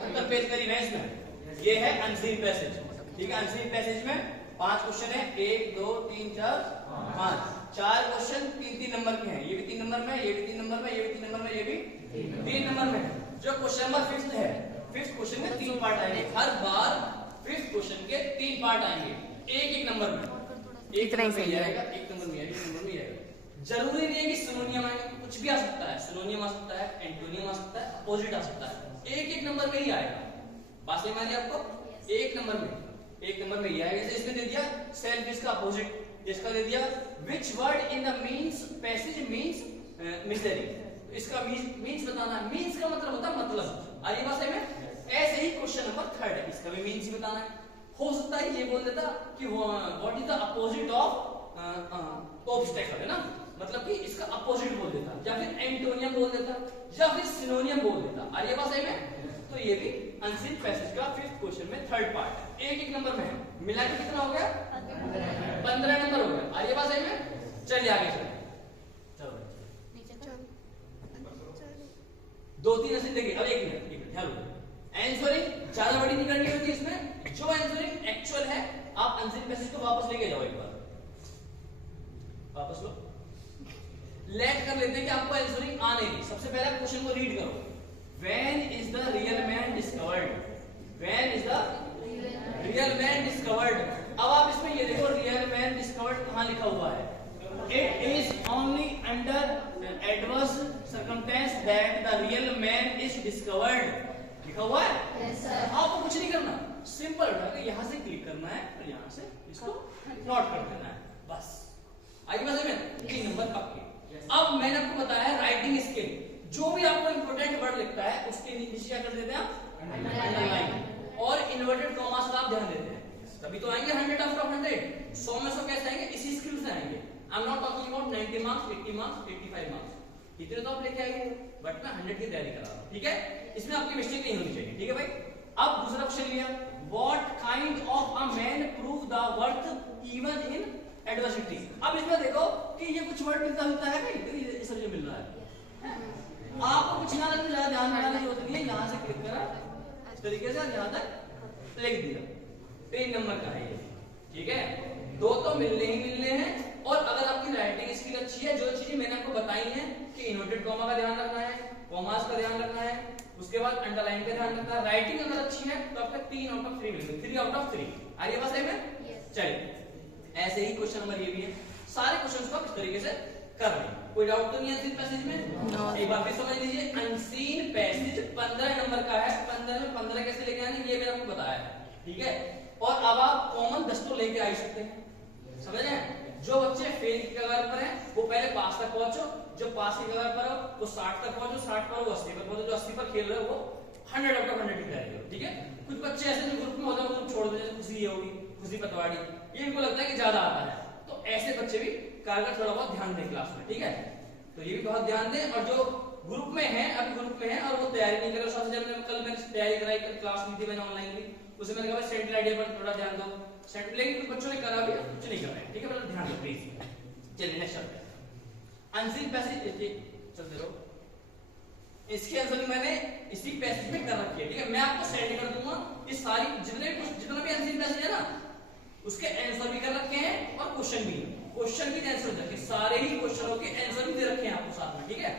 Page करी है इसमें, ये है अनसीन पैसेज। ठीक है, अनसीन पैसेज में 5 क्वेश्चन है, 1 2 3 4 5, 4 क्वेश्चन 3 नंबर के हैं। ये भी 3 नंबर में, ये भी 3 नंबर में, ये भी 3 नंबर में, ये भी 3 नंबर में। जो क्वेश्चन नंबर 5th है, 5th क्वेश्चन में 3 पार्ट आएंगे। हर बार 5th क्वेश्चन के 3 पार्ट आएंगे, एक नंबर में, एक नंबर में आएगा, एक नंबर में आएगा, एक नंबर में आएगा। जरूरी नहीं है कि सिनोनियम आएगा, कुछ भी आ सकता है, सिनोनियम आ सकता है, एंटोनियम आ सकता है, अपोजिट आ सकता है, एक नंबर में ही आएगा। बात समझ में आ रही आपको? एक नंबर में ये आएगा। जैसे इसमें दे दिया सेल्फ, इसका अपोजिट, इसका दे दिया which word in the means passage means mystery, इसका मीन्स बताना है। मीन्स का मतलब होता है मतलब। आइए बात है में ऐसे ही क्वेश्चन नंबर 3 है, इसका भी मीन्स ही बताना है। हो सकता है ये बोल देता कि what is the opposite of obstacle, है ना, मतलब कि इसका अपोजिट बोल देता, या फिर एंटोनियम बोल देता, या फिर सिनोनियम बोल देता। आइए बात है में, तो ये भी अनसीन पैसेज का 5th क्वेश्चन में 3rd पार्ट है, एक नंबर में है। मिला के कितना हो गया? 15 नंबर हो गया। आइए बात है में, चलिए आगे चलो। 2-3 ऐसे देखिए। अब एक मिनट ध्यान दो, आंसरिंग ज्यादा बड़ी नहीं करनी होती इसमें, जो आंसरिंग एक्चुअल है आप अनसीन पैसेज को वापस लेके जाओ, एक बार वापस लो। लेट कर लेते हैं कि आपको आंसरिंग आ नहीं रही। सबसे पहले क्वेश्चन को रीड करो। When is the real man discovered? When is the real man discovered? अब आप इसमें ये देखो, real man discovered कहाँ लिखा हुआ है? It is only under adverse circumstance that the real man is discovered. लिखा हुआ है? Yes, sir. आपको कुछ नहीं करना, सिंपल उठाकर यहाँ से क्लिक करना है और यहाँ से इसको नोट कर देना है, बस। आगे बस में 3 नंबर पक्के। अब मैंने आपको बताया राइटिंग स्किल, जो भी आपको इंपोर्टेंट वर्ड लिखता है उसके नीचे क्या कर देते हैं आप? अंडरलाइन और इन्वर्टेड कॉमास का आप ध्यान देते हैं, तभी तो आएंगे 100 आउट ऑफ 100। 100 में 100 कैसे आएंगे? इसी स्किल से आएंगे। I am not talking about 90 marks, 80 marks, 85 marks, इतने तो आप लेके आएंगे, बट मैं 100 की तैयारी कर रहा हूं। ठीक है, इसमें आपकी मिस्टेक नहीं होनी चाहिए। ठीक है भाई। अब दूसरा क्वेश्चन लिया, what kind of a man prove the worth even in adversity. अब इसमें देखो कि ये कुछ वर्ड मिलता है नहीं, ये सब जो मिल रहा है आपको कुछ ना लगने ज्यादा ध्यान लगाने की जरूरत नहीं है। यहाँ से क्लिक करा इस तरीके से यहाँ तक लिख दिया, 3 नंबर का है ये। ठीक है, 2 तो मिलने ही मिलने हैं। और अगर आपकी राइटिंग स्किल अच्छी है, जो चीजें मैंने आपको बताई हैं कि इन्वर्टेड कॉमा का ध्यान रखना है, कॉमास का ध्यान रखना है, उसके बाद अंडरलाइन का ध्यान रखना है, राइटिंग अगर अच्छी है तो आपका 3 आउट ऑफ 3 मिलेंगे, 3 आउट ऑफ 3। आइए बस है में चलिए ऐसे ही क्वेश्चन नंबर ये भी है। सारे क्वेश्चंस को आप इस तरीके से कर रहे हैं, कोई डाउट तो नहीं है अनसीन पैसेज में? एक बार फिर समझ लीजिए, अनसीन पैसेज 15 नंबर का है। 15 में 15 कैसे लेके आने ये मैंने आपको बताया है। ठीक है, और अब आप कॉमन 10 तो लेके आ ही सकते हैं, समझ रहे हैं? जो बच्चे फेल की कगार पर हैं वो पहले पास तक पहुंचो, जो पास की कगार पर हो वो 60 तक पहुंचो, 60 पर वो 80 पर पहुंचो, जो 80 पर खेल रहे हो वो 100 आउट ऑफ 100 की तैयारी करो। ठीक है, कुछ बच्चे ऐसे जो ग्रुप में होते हैं वो छोड़ देते हैं, खुशी होगी, खुशी पतवाड़ी, ये इनको लगता है कि ज्यादा आता है, तो ऐसे बच्चे भी कारगर थोड़ा बहुत ध्यान दें क्लास में। ठीक है, तो ये भी बहुत ध्यान दें। और जो ग्रुप में है, अभी ग्रुप में है और वो तैयारी नहीं कर रहे, जब कल मैंने तैयारी कराई, कल क्लास ली थी मैंने ऑनलाइन भी, उसमें मैंने कहा सेंट्रल आइडिया पर थोड़ा ध्यान दो, लेकिन कुछ बच्चों ने करा भी, कुछ नहीं कर रहे। ठीक है, मतलब ध्यान दो प्लीज। चलिए नेक्स्ट चलते हैं, अनसीन पैसेज चलते रहो। इसके आंसर मैंने इसी पैसेज में कर रखी है। ठीक है, मैं आपको सेंड कर दूंगा ये सारी जितना भी अनसीन पैसेज है ना, उसके आंसर भी कर रखे हैं और क्वेश्चन भी, क्वेश्चन की आंसर दे रखे, सारे ही क्वेश्चनों के आंसर भी दे रखे हैं आपको साथ में। ठीक है,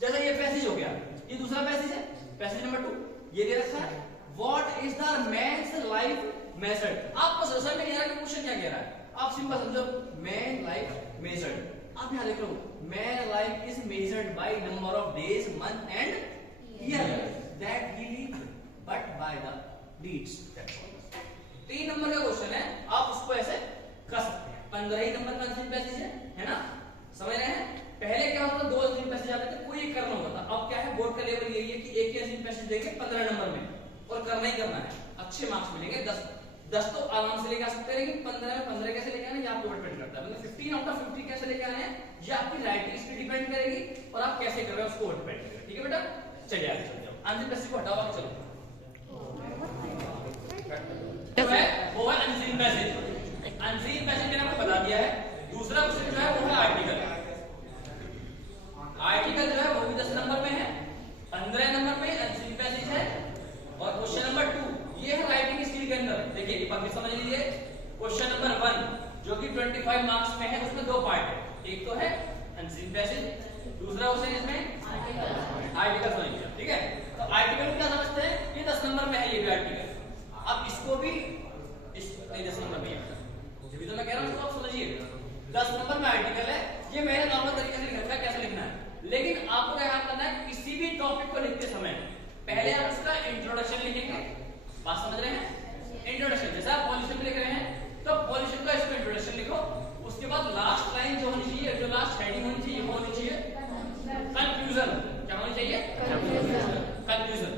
जैसा ये पैसेज हो गया, ये दूसरा पैसेज है, पैसेज नंबर 2 ये दे रखा है, what is the man's life measured. आपको समझ में नहीं आ रहा कि क्वेश्चन क्या कह रहा है, आप सिंपल समझो, मैन लाइफ मेजर्ड। आप यहां देख लो, man life is measured by number of days, month and year that he live, but by the deeds. 3 number का क्वेश्चन है, आप उसको ऐसे कर सकते हैं। 15 ही नंबर का अनसीन पैसेज है ना, समझ रहे हैं? पहले क्या होता था, 2 अनसीन पैसेज आते थे, कोई एक करना होता था। अब क्या है, बोर्ड का लेवल यही है कि एक ही अनसीन पैसेज देंगे 15 नंबर में और करना ही करना है, अच्छे मार्क्स मिलेंगे। 10 तो आराम से लेके आ सकते हैं, लेकिन 15 में 15 कैसे लेके आना ये आपको डिपेंड करता है। मतलब 15 आउट ऑफ 50 कैसे लेके आने हैं ये आपकी राइटिंग स्किल डिपेंड करेगी और आप कैसे कर रहे हो उसको डिपेंड करेगा। ठीक है बेटा, चलिए आगे चलते हैं। अनसीन पैसेज को हटाओ, आगे चलो। वो है अनसीन पैसेज। अनसीन पैसेज मैंने आपको बता दिया है। दूसरा क्वेश्चन जो है वो है आर्टिकल। आर्टिकल जो है वो भी 10 नंबर में है, 15 नंबर में अनसीन पैसेज है पार्ट है, एक तो है अनसीन पैसेज, दूसरा क्वेश्चन इसमें आर्टिकल समझिए, ठीक है। तो आर्टिकल क्या समझते हैं, ये 10 नंबर में है ये भी आर्टिकल। अब इसको भी इस 10 नंबर में है, जब तो मैं कह रहा हूं इसको आप समझिए, 10 नंबर में आर्टिकल है, ये मैंने नॉर्मल तरीके से लिखा है कैसे लिखना है। लेकिन आपको क्या करना है, किसी भी टॉपिक को लिखते समय पहले आप उसका इंट्रोडक्शन लिखेंगे, बात समझ रहे हैं, इंट्रोडक्शन। जैसे आप पॉल्यूशन लिख रहे हैं तो पॉल्यूशन का इसको इंट्रोडक्शन लिखो, उसके बाद लास्ट लाइन जो होनी चाहिए, जो लास्ट हेडिंग होनी चाहिए वो होनी चाहिए कंक्लूजन। क्या होनी चाहिए, कंक्लूजन।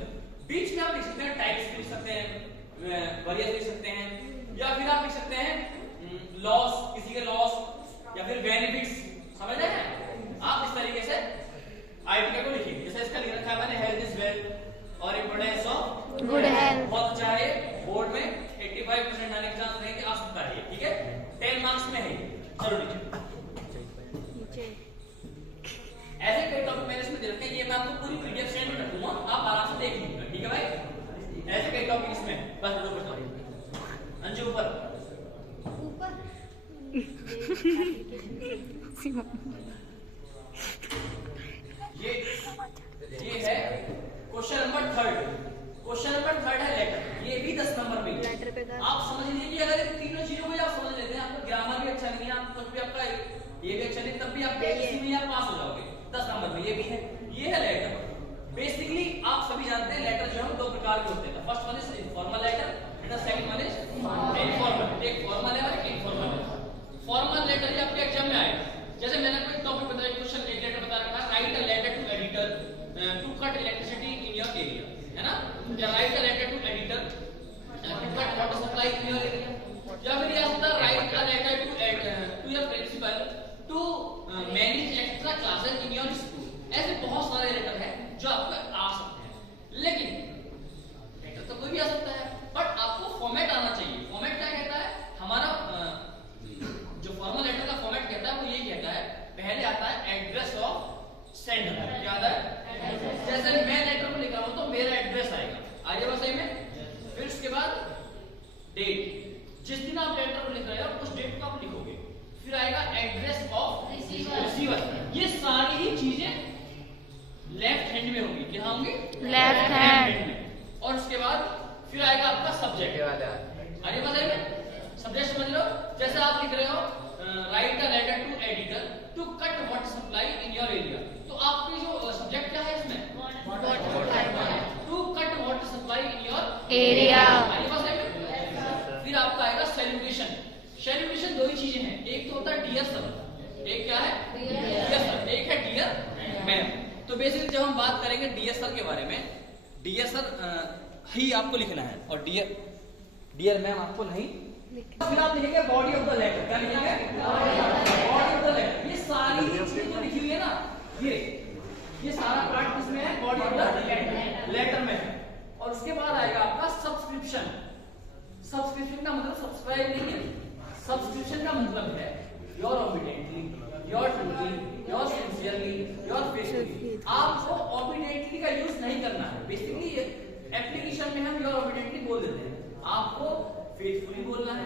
बीच में आप लिख सकते हैं टाइप्स लिख सकते हैं, वेरिएंस लिख सकते हैं, या फिर आप लिख सकते हैं लॉस, किसी के लॉस, या फिर बेनिफिट्स, समझ रहे हैं आप। इस तरीके से आर्टिकल को लिखिए। जैसे इसका लिख रखा है मैंने, हेल्थ इज वेल्थ और इंपोर्टेंस ऑफ गुड हेल्थ। बहुत अच्छा है, बोर्ड में 85% आने के चांस है कि आ सकता है, ठीक है, 10 मार्क्स में है। चलो नीचे ऐसे कई टॉपिक मैंने इसमें दे रखे हैं, ये मैं आपको पूरी पीडीएफ सेंड कर दूंगा, आप आराम से देख लीजिएगा, ठीक है भाई। ऐसे कई टॉपिक इसमें, बस दो क्वेश्चन अंजू ऊपर ये है क्वेश्चन नंबर 3। क्वेश्चन नंबर 3 है लेटर, ये भी 10 नंबर में है। आप समझ लीजिए, अगर इन तीनों चीजों को आप समझ लेते हैं, आपको ग्रामर भी अच्छा नहीं है, आप तब भी आपका ये भी अच्छा नहीं, तब भी आप इसी में आप पास हो जाओगे 10 नंबर में। ये भी है, ये है लेटर। बेसिकली आप सभी जानते हैं लेटर जो है दो प्रकार के होते हैं, first one is informal letter and the second one is informal. एक फॉर्मल है और एक इनफॉर्मल है। फॉर्मल लेटर ये आपके एग्जाम में आएगा, जैसे मैंने कोई टॉपिक बताया, क्वेश्चन एक लेटर बता रखा है, write a letter to editor to cut electricity in your area, है ना, या write a letter to editor to cut water supply in your area, या फिर ये आता है write a letter to your principal to manage extra classes in your school. ऐसे बहुत सारे लेटर हैं जो आपको आ सकते हैं, लेकिन लेटर तो कोई भी आ सकता है, बट आपको फॉर्मेट आना चाहिए। फॉर्मेट क्या कहता है, हमारा जो फॉर्मल लेटर का फॉर्मेट कहता है वो ये कहता है, पहले आता है एड्रेस ऑफ सेंडर। क्या आता है, जैसे मैं लेटर को लिख रहा हूं तो मेरा एड्रेस आएगा, आइए बस सही में। फिर उसके बाद डेट, जिस दिन आप लेटर को लिख रहे हो उस डेट को आप लिखोगे। फिर आएगा एड्रेस ऑफ रिसीवर। ये सारी ही चीजें लेफ्ट हैंड में होंगी, क्या होंगी, लेफ्ट हैंड में। और उसके बाद फिर आएगा आपका सब्जेक्ट, आइए बस सही में, सब्जेक्ट समझ लो। जैसे आप लिख रहे हो write a letter to editor to cut water supply in your area, तो आपकी जो सब्जेक्ट क्या है इसमें, to cut water supply in your area. फिर आपका आएगा सैल्यूटेशन। सैल्यूटेशन दो ही चीजें हैं, एक तो होता है डियर सर, एक क्या है, डियर सर, एक है डियर मैम। तो बेसिकली जब हम बात करेंगे डियर सर के बारे में, डियर सर ही आपको लिखना है और डियर मैम आपको नहीं। फिर आप लिखेंगे बॉडी ऑफ द लेटर। क्या लिखेंगे, बॉडी ऑफ द लेटर। ये सारी चीजें जो लिखी हुई है ना, ये सारा पार्ट किसमें है, बॉडी ऑफ द लेटर में है। और उसके बाद आएगा आपका सब्सक्रिप्शन। सब्सक्रिप्शन का मतलब सब्सक्राइब नहीं है, सब्सक्रिप्शन का मतलब है your obediently, your truly, your sincerely, your faithfully. आपको ऑबिडेंटली का यूज नहीं करना है। बेसिकली एप्लीकेशन में हम योर ऑबिडेंटली बोल देते हैं, आपको फेथफुली बोलना है,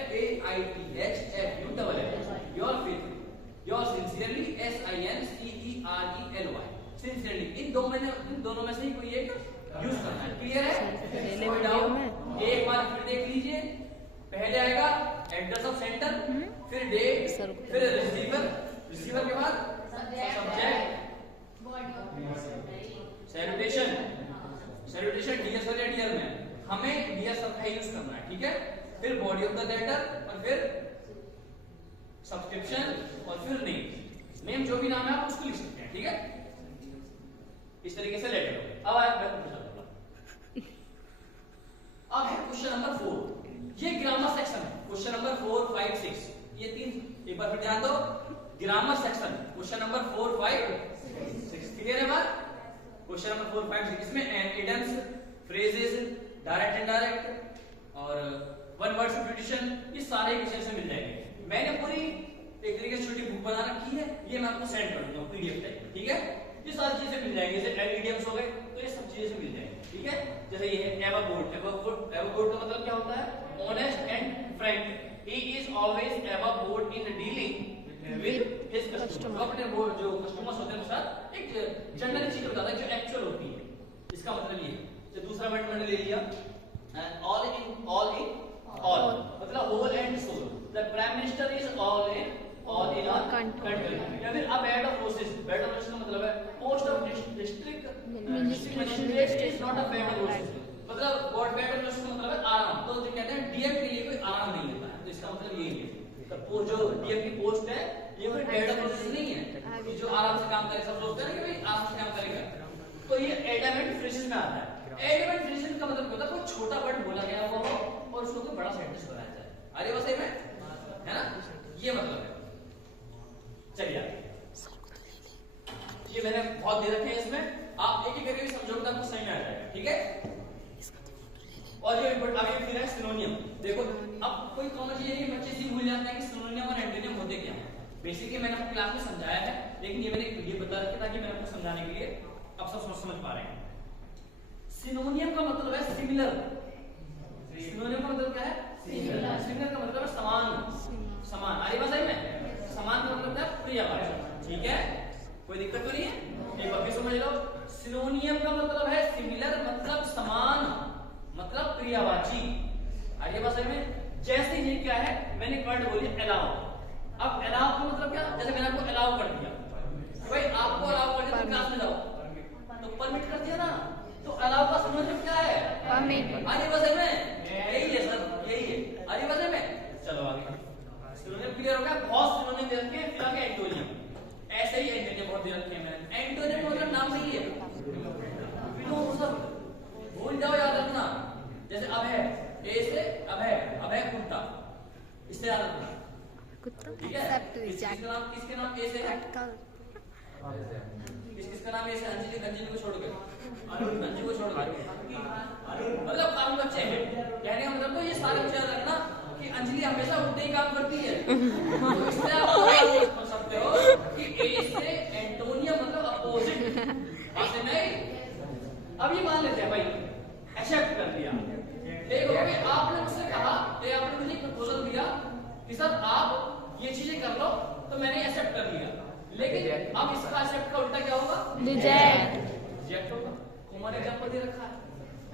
FAITHFULL, your faithfully, your sincerely, SINCERELY, sincerely. इन दोनों में से ही कोई एक यूज करना है। क्लियर है, एक बार फिर देख लीजिए। पहले आएगा एड्रेस ऑफ सेंटर, फिर डेट, फिर रिसीवर के बाद सब्जेक्ट, सैल्यूटेशन डियर सर या डियर मैम, हमें डियर सर का यूज करना है, ठीक है। फिर बॉडी ऑफ द लेटर और फिर सब्सक्रिप्शन और फिर नेम जो भी नाम है आप उसको लिख सकते हैं, ठीक है। इस तरीके से लेटर। अब आया अब है क्वेश्चन नंबर 4, ये ग्रामर सेक्शन है। क्वेश्चन नंबर 4, 5, 6 ये तीन, एक बार फिर ध्यान दो, grammar section question number 4, 5, 6। Clear है बात। क्वेश्चन नंबर 4, 5, 6 इसमें इडम्स, फ्रेजेस, डायरेक्ट इनडायरेक्ट और वन वर्ड सब्स्टिट्यूशन, ये सारे विषय से मिल जाएंगे। मैंने पूरी एक तरीके से छोटी बुक बना रखी है, ये मैं आपको सेंड कर दूंगा पीडीएफ टाइप, ठीक है। ये सारी चीजें मिल जाएंगी, जैसे इडियम्स हो गए तो ये सब चीजें से मिल जाएंगी, ठीक है। जैसे ये है एवरबोर्ड का मतलब क्या होता है, honest and frank. He is always aboveboard in dealing जो अपने वो जो कस्टमर्स होते हैं उसके साथ एक जनरल चीज बताता है जो एक्चुअल होती है। इसका मतलब ये तो दूसरा वर्ड मैंने ले लिया ऑल इन मतलब whole and soul. The prime minister is all in a country. या फिर अब head of forces, head of forces का मतलब है post of district magistrate is not a head of forces, मतलब व्हाट हेड ऑफ फोर्सेस का मतलब है आराम। तो जो कहते हैं डीएम के लिए कोई आराम नहीं लेता है, तो इसका मतलब यही है तो जो डीएम की पोस्ट है ये कोई हेड ऑफ फोर्सेस नहीं है कि जो आराम से काम करे। सब सोचते हैं ना कि भाई आराम से काम करेगा, तो ये एडमेंट फ्रेजेस में आता है। एडमेंट फ्रेजेस का मतलब होता है कोई छोटा वर्ड बोला गया हुआ हो और उसको कोई बड़ा सेंटेंस बनाया जाए। अरे वो सही में है ना, ये मतलब है। चलिए ये मैंने बहुत दे रखे हैं, इसमें आप एक एक करके समझोगे तो आपको समझ में आ जाएगा, ठीक है। और ये इम्पोर्टेंट अब ये फिर है सिनोनियम। देखो अब कोई कॉमन चीज है कि बच्चे इसी भूल जाते हैं कि सिनोनियम और एंटोनियम होते क्या हैं। बेसिकली मैंने आपको क्लास में समझाया है, लेकिन ये मैंने एक वीडियो बता रखी ताकि मैंने आपको समझाने के लिए अब सब समझ पा रहे हैं। सिनोनियम का मतलब है सिमिलर। सिनोनियम का मतलब क्या है? सिमिलर। सिमिलर का मतलब है समान, समान। अरे बात सही में समान का मतलब है प्रियवाची, ठीक है, कोई दिक्कत तो नहीं है। एक बार फिर समझ लो, सिनोनियम का मतलब है सिमिलर मतलब समान मतलब प्रियवाची। अरे बात सही में जैसे ये क्या है, मैंने एक वर्ड बोली अलाउ। अब अलाउ का मतलब क्या, जैसे मैंने आपको अलाउ कर दिया, भाई आपको अलाउ कर दिया क्लास में जाओ तो परमिट कर दिया ना, तो अलाउ का सिनोनियम क्या है? परमिट। अरे बात सही में यही है सर, यही है। अरे बात सही में चलो आगे सिनोनियम क्लियर हो गया। बहुत सिनोनियम दे रखे हैं, फिर आगे एंटोनियम। ऐसे ही एंटोनियम बहुत दे रखे हैं मैंने। एंटोनियम मतलब नाम सही है, भूल जाओ याद रखना। जैसे अब है ए से अब है कुत्ता, इससे याद रखना, ठीक है। किसके नाम ए से है? किसका नाम है? अंजलि को छोड़ के, अंजलि को छोड़ के मतलब काम बच्चे हैं। कहने का मतलब तो ये सारे बच्चे याद रखना कि अंजलि हमेशा उल्टे ही काम करती है। तो इससे आप समझ सकते हो कि ए से एंटोनियम मतलब अपोजिट, ऐसे नहीं। अब ये मान लेते हैं भाई एक्सेप्ट कर लिया, ठीक हो गया। आपने मुझसे कहा, आपने मुझे प्रपोजल दिया कि सर आप ये चीजें कर लो, तो मैंने एक्सेप्ट कर लिया। लेकिन अब इसका एक्सेप्ट का उल्टा क्या होगा? रिजेक्ट। रिजेक्ट होगा। हमारे एग्जांपल दे रखा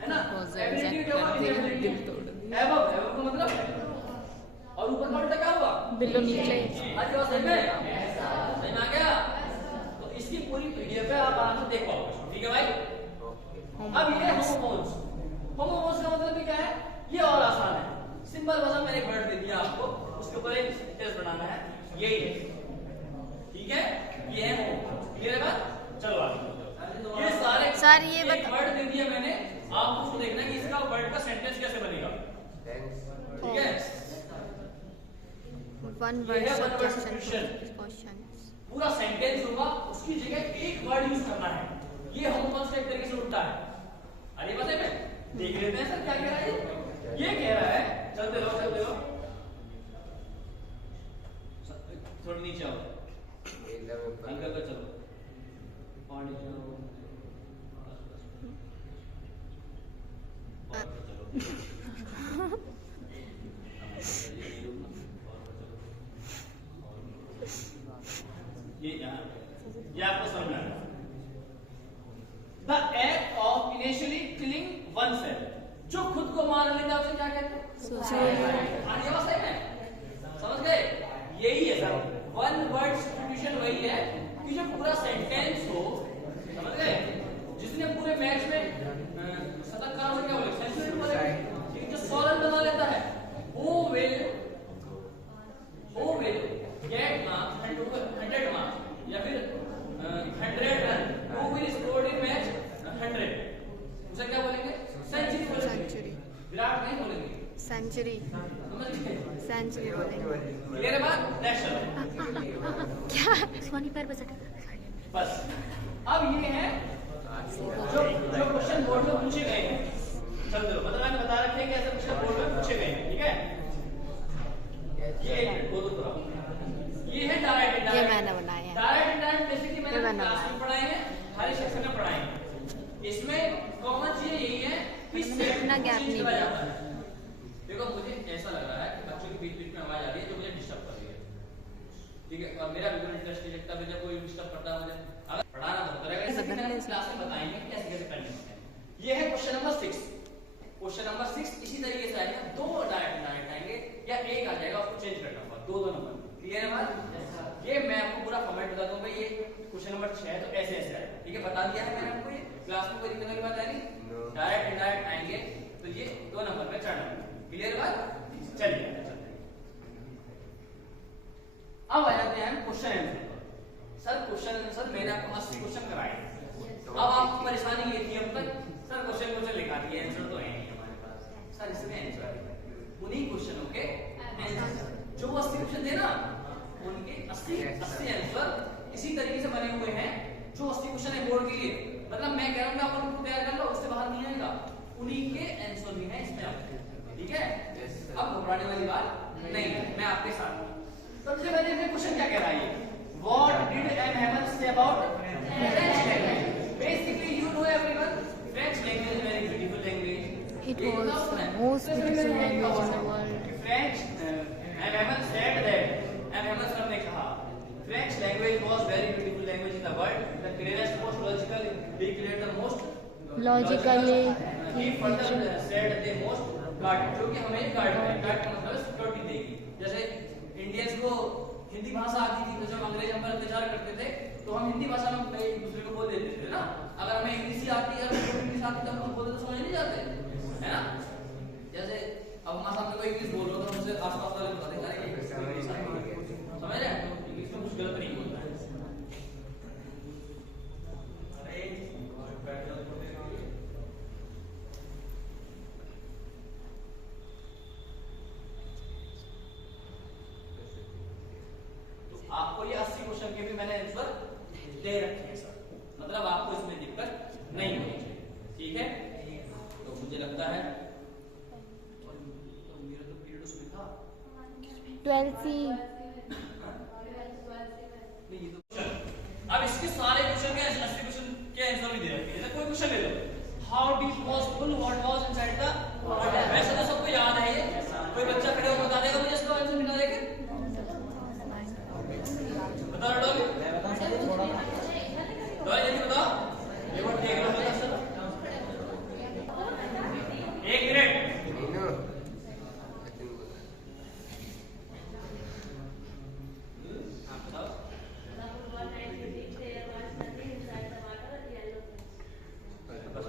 है ना, एबिलिटी क्या होगा? इनएबिलिटी। एबव का मतलब और ऊपर का उल्टा क्या होगा? बिलो नीचे। आज बात सही में समझ में आ गया? तो इसकी पूरी पीडीएफ है, आप आराम से देख पाओगे, ठीक है भाई। अब ये होमोफोन्स। होमोफोन्स का मतलब क्या है? ये और आसान है, सिंपल भाषा में एक वर्ड दे दिया आपको, उसके ऊपर एक टेस्ट बनाना है, यही है, ठीक है। ये है क्लियर है बात। चलो आगे ये सारे सर ये वर्ड दे दिया मैंने, आपको उसको देखना है कि इसका वर्ड का सेंटेंस कैसे बनेगा, ठीक है। वन वर्ड क्वेश्चन पूरा सेंटेंस होगा, उसकी जगह एक वर्ड यूज करना है। ये होमोफोन्स का एक तरीके से उल्टा है। अरे बात है मैं देख लेते हैं सर क्या कह रहा है। ये कह रहा है, चलते रहो थोड़ी नीचे आओ, अंकल का चलो पानी चलो ये आपको समझना है। The act of initially killing one self, जो खुद को मार लेता है उसे क्या कहते हैं? समझ गए? यही है सर, वन वर्ड सब्स्टिट्यूशन वही है कि जो पूरा सेंटेंस हो, समझ गए, जिसने पूरे मैच में शतक करा हो, क्या बोले सेंचुरी बोले, जो 100 रन बना लेता है, who will get marks 100 marks या फिर 100 run, who will score in match 100, उसे क्या बोलेंगे? सेंचुरी बोलेंगे। विराट नहीं बोलेंगे, सेंचुरी, समझ गए? सेंचुरी बोलेंगे। क्लियर है बात? नेक्स्ट क्या सोनी पर बस अब ये है जो क्वेश्चन बोर्ड में पूछे गए हैं। चल दो बता रखे हैं कि ऐसे क्वेश्चन बोर्ड में पूछे गए हैं, ठीक है। ये ये है डायरेक्ट इंडायरेक्ट, ये मैंने बनाया है। डायरेक्ट इंडायरेक्ट बेसिकली मैंने क्लास में पढ़ाए हैं, हर सेक्शन में पढ़ाए हैं। इसमें कॉमन चीज यही है कि इतना गैप नहीं है। देखो मुझे ऐसा लग रहा है कि बच्चों के बीच में आवाज आ रही है जो मुझे डिस्टर्ब कर रही है, ठीक है। और मेरा बिल्कुल इंटरेस्ट नहीं लगता, मुझे कोई डिस्टर्ब करता है, मुझे अगर पढ़ाना तो करेगा, क्लास में बताएंगे कैसे कैसे करने होते हैं। ये है क्वेश्चन नंबर 6। क्वेश्चन नंबर 6 इसी तरीके से आएगा, दो डायरेक्ट आएंगे या एक आ जाएगा, उसको चेंज करना होगा, दो नंबर। क्लियर है बात? ये मैं आपको पूरा फॉर्मेट बता दूं भाई, ये क्वेश्चन नंबर 6 है तो ऐसे ऐसे आएगा, ठीक है, बता दिया है मैंने आपको, ये क्लास में कोई दिक्कत वाली बात है नहीं, डायरेक्ट इनडायरेक्ट आएंगे तो ये दो नंबर में चढ़ना है। क्लियर बात? चलिए अब आ जाते हैं question answer. Sir question answer मैंने आपको 80 क्वेश्चन कराए, अब आपको परेशानी ये थी अब तक सर क्वेश्चन लिखा दिए, आंसर तो है नहीं हमारे पास, सर इसमें आंसर उन्हीं क्वेश्चनों के आंसर जो 80 क्वेश्चन थे ना, उनके 80 आंसर इसी तरीके से बने हुए हैं जो 80 क्वेश्चन है बोर्ड के लिए। मतलब मैं कह रहा हूं आप उनको तैयार कर लो, उससे बाहर नहीं आएगा, उन्हीं के आंसर भी हैं इसमें, ठीक है। अब घबराने वाली बात नहीं है, मैं आपके साथ हूं। सबसे पहले इसमें क्वेश्चन क्या कह रहा है, what did M Hamel say about French language. Basically you know everyone, French language is very beautiful language, it was the most beautiful language in the world. French M Hamel said that, M Hamel sir ने कहा French language was very beautiful language in the world, the clearest most logical, he cleared the most logically he further said the most guard, जो कि हमें guard है, guard का मतलब security देगी। जैसे इंडियंस को हिंदी भाषा आती थी तो जब अंग्रेज हम पर अत्याचार करते थे तो हम हिंदी भाषा में एक दूसरे को बोल देते थे ना, अगर हमें इंग्लिश आती है और इंग्लिश आती तो हम बोलते तो समझ नहीं जाते है ना। जैसे अब हमारे सामने कोई इंग्लिश बोल रहा तो हमसे आसपास वाले बता देंगे अरे ये समझ रहे हैं, तो इंग्लिश में कुछ गलत नहीं बोलता है। आपको ये 80 क्वेश्चन के भी मैंने आंसर दे रखे हैं सर, मतलब आपको इसमें दिक्कत नहीं होनी चाहिए, ठीक है। तो मुझे लगता है और मेरा तो पीरियड उसमें था 12C। नहीं ये तो अब इसके सारे क्वेश्चन के 80 क्वेश्चन के आंसर भी दे रखे हैं। जैसे कोई क्वेश्चन ले लो, how deep was full what was inside the water, वैसे तो सबको याद है ये, कोई बच्चा खड़े होकर बता देगा मुझे इसका आंसर बिना देखे, बता डॉली जल्दी बताओ, ये वर्ड देख लो बता सर, 1 मिनट बताओ।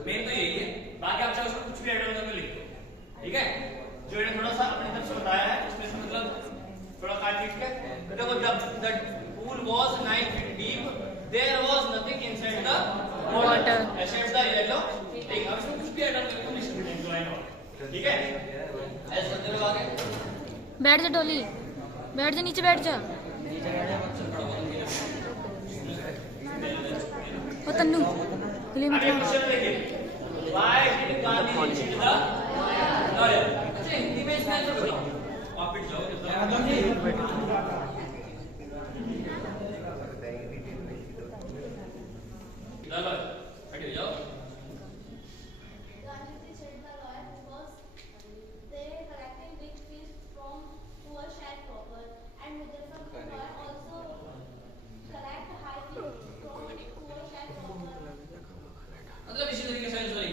मेन तो यही है, बाकी आप चाहे उसको कुछ भी ऐड ऑन करके लिख दो, ठीक है। जो मैंने थोड़ा सा अपनी तरफ से बताया है उसमें मतलब थोड़ा काट पीट के देखो, जब the pool was 9 feet deep, there was nothing inside the water except the yellow, ठीक, अब इसमें कुछ भी ऐड ऑन करके लिख सकते हैं, ज्वाइन और ठीक है। ऐसे करते रहो आगे, बैठ जा डोली, बैठ जा, नीचे बैठ जा, ओ तन्नू गले में अगले क्वेश्चन देखिए, why did Gandhi cheat the lawyer। अच्छा हिंदी में इसका आंसर बताओ, वापस जाओ चलो हट जाओ। Gandhi said the lawyer because they collecting big fish from poor sharecropper, and Muzaffarpur lawyer also collect high fish from poor sharecropper। मतलब इसी तरीके से आंसर है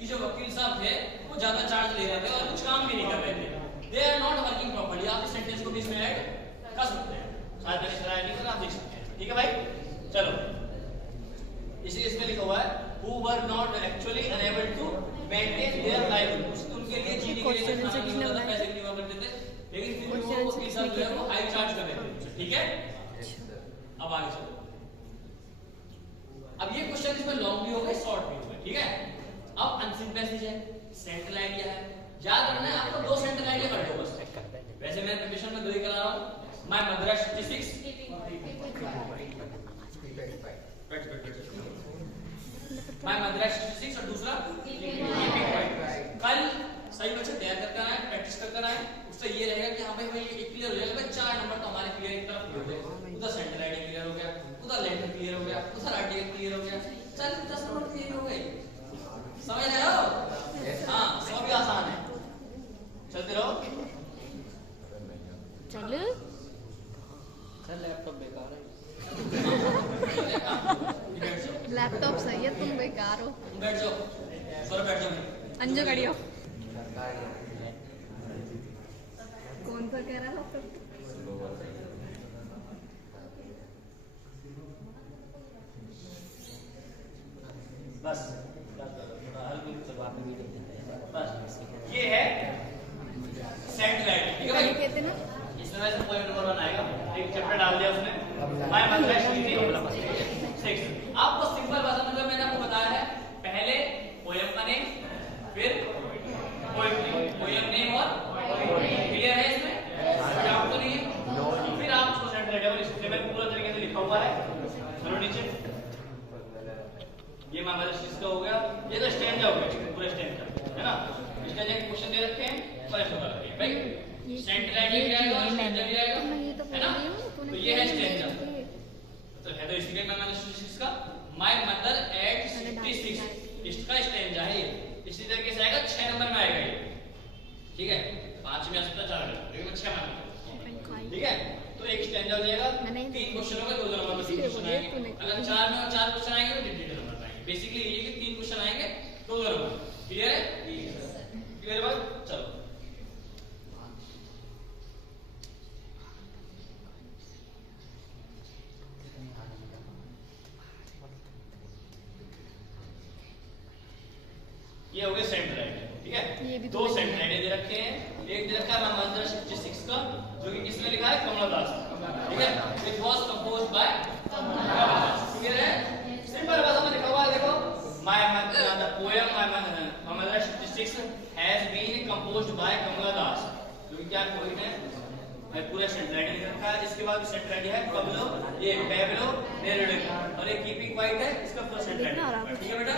कि जो वकील साहब थे वो ज्यादा चार्ज ले रहे थे और कुछ काम भी नहीं कर रहे थे, they are not working properly. आप इस सेंटेंस को भी इसमें ऐड कर सकते हैं, शायद मैंने कराया नहीं तो आप देख सकते हैं, ठीक है भाई। चलो इसलिए इसमें लिखा हुआ है who were not actually unable to maintain their livelihood, उनके लिए जीने के लिए खाना नहीं होता था, पैसे नहीं हुआ करते थे, लेकिन फिर भी वो वकील साहब जो है वो हाई चार्ज कर रहे थे, ठीक है। अब आगे चलो, अब ये क्वेश्चन इसमें लॉन्ग भी हो गए शॉर्ट भी हो गए, ठीक है। अब अनसिन पैसेज है, सेंट्रल आइडिया है, याद रखना है आपको, 2 सेंट्रल आइडिया कर दो बस, वैसे मैं प्रिपरेशन में 2 ही करा रहा हूं। My mother age 56 my mother age 66 और दूसरा कल सही बच्चे तैयार करके आए, प्रैक्टिस करके आए, उससे ये रहेगा कि हां भाई ये क्लियर हो जाएगा भाई, 4 नंबर तो हमारे क्लियर एक तरफ हो गए, उधर सेंट्रल आइडिया क्लियर हो गया, उधर लेटर क्लियर हो गया, उधर आर्टिकल क्लियर हो गया, चल 10 नंबर क्लियर हो गए, समझ रहे हो। हां 100 भी आसान है, चलते रहो। चल सर लैपटॉप बेकार है। लैपटॉप सही है, तुम बेकार हो। बैठ जाओ, सर बैठ जाओ। अंजू खड़ी हो। कौन सा कह रहा है लैपटॉप? बस थोड़ा हल्की से बात में वीडियो देते हैं। बस ये है सेंट राइट, ठीक है भाई? कहते ना इसमें वैसे पॉइंट नंबर 1 आएगा, एक चैप्टर डाल दिया उसने, माय मदर एक्चुअली 6। आपको सिंपल भाषा में जो मैंने आपको बताया है, पहले पोएम का नेम, फिर पोएम नेम और क्लियर है इसमें? क्या आपको नहीं है? फिर आप उसको सेंट राइट इस टेबल पूरा तरीके से लिखा हुआ है, चलो नीचे। ये माय मदर किसका हो गया? ये तो स्टैंजा हो गया, पूरा स्टैंजा है ना। स्टैंजा के क्वेश्चन दे रखे हैं, फर्स्ट होगा भाई सेंट राइट भी आएगा और स्टैंजा भी आएगा, है ना? तो ये है स्टैंजा, तो है तो इसलिए माय मदर 66 का माय मदर एट 66 इसका स्टैंजा है ये। इसी तरीके से आएगा 6 नंबर में आएगा ये, ठीक है? 5 में आ सकता है, 4 में, लेकिन 6 में, ठीक है? तो एक स्टैंजा हो जाएगा, 3 क्वेश्चन होगा, 2 नंबर में 3 क्वेश्चन आएंगे। अगर 4 में और 4 क्वेश्चन आएंगे तो 1.5 नंबर आएंगे। बेसिकली ये कि 3 क्वेश्चन आएंगे, 2 नंबर। क्लियर है? क्लियर बात? चलो ये हो गया सेंट राइट, ठीक है? दो सेंट राइट दे रखे हैं, एक दे रखा है माय मदर 66 का, जो कि किसने लिखा है? कमला दास, ठीक है? It was composed by Kamala Das. Clear है? सिंपल भाषा में लिखा हुआ है, देखो my mother the poem my mother 66 has been composed by Kamala Das, जो कि क्या पोएम है? मैं पूरा सेंट राइट लिख रखा है। इसके बाद सेंट राइट है पब्लो, ये पैब्लो नेरुदा, और ये कीपिंग क्वाइट है, इसका पूरा सेंट राइट, ठीक है बेटा?